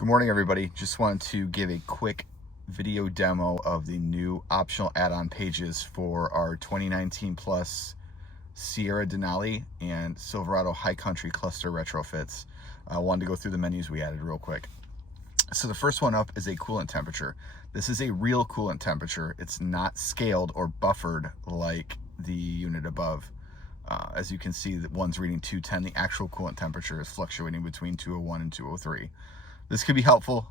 Good morning, everybody. Just wanted to give a quick video demo of the new optional add-on pages for our 2019 plus Sierra Denali and Silverado High Country Cluster Retrofits. I wanted to go through the menus we added real quick. So the first one up is a coolant temperature. This is a real coolant temperature. It's not scaled or buffered like the unit above. As you can see, the one's reading 210. The actual coolant temperature is fluctuating between 201 and 203. This could be helpful.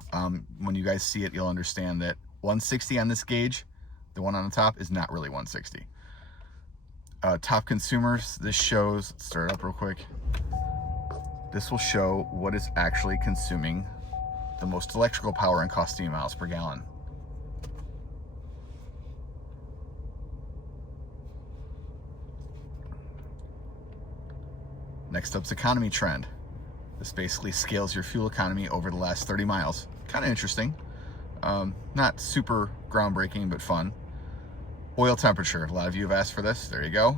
When you guys see it, you'll understand that 160 on this gauge, the one on the top, is not really 160. Top consumers, this shows, let's start it up real quick. This will show what is actually consuming the most electrical power and costing miles per gallon. Next up's economy trend. This basically scales your fuel economy over the last 30 miles. Kind of interesting. Not super groundbreaking, but fun. Oil temperature. A lot of you have asked for this. There you go.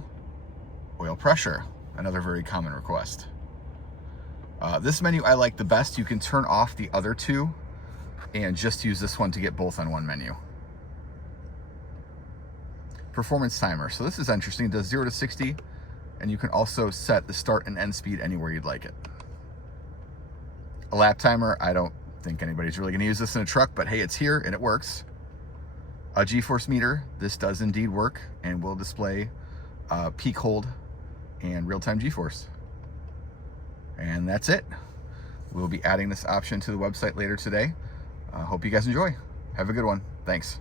Oil pressure. Another very common request. This menu I like the best. You can turn off the other two and just use this one to get both on one menu. Performance timer. So this is interesting. It does 0 to 60, and you can also set the start and end speed anywhere you'd like it. A lap timer, I don't think anybody's really gonna use this in a truck, but hey, it's here and it works. A G-force meter, this does indeed work and will display peak hold and real-time G-force. And that's it. We'll be adding this option to the website later today. Hope you guys enjoy. Have a good one. Thanks.